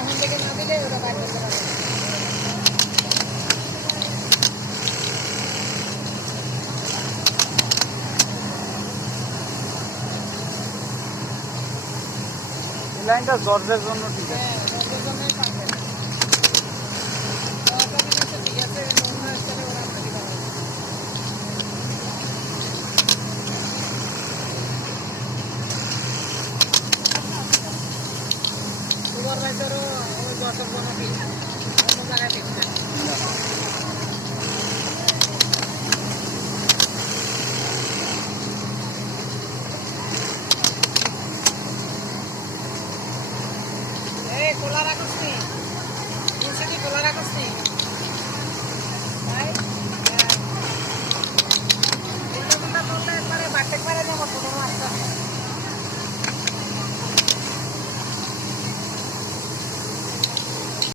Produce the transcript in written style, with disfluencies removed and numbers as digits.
এখন থেকে না দিলে ওরা বাইরে করতে পারবে না। এই লাইনটা জর্জের জন্য ঠিক আছে। হ্যাঁ, জর্জের জন্যই পারবে না। জর্জের জিনিসটা ঠিক আছে, অন্য স্টাইলে ওরা মাটি পাবে না। সুপারভাইজারও ওই জর্জের জন্য ঠিক, অন্য জায়গায় ঠিক না। খোলা রাখস নি, খোলা রাখস নি।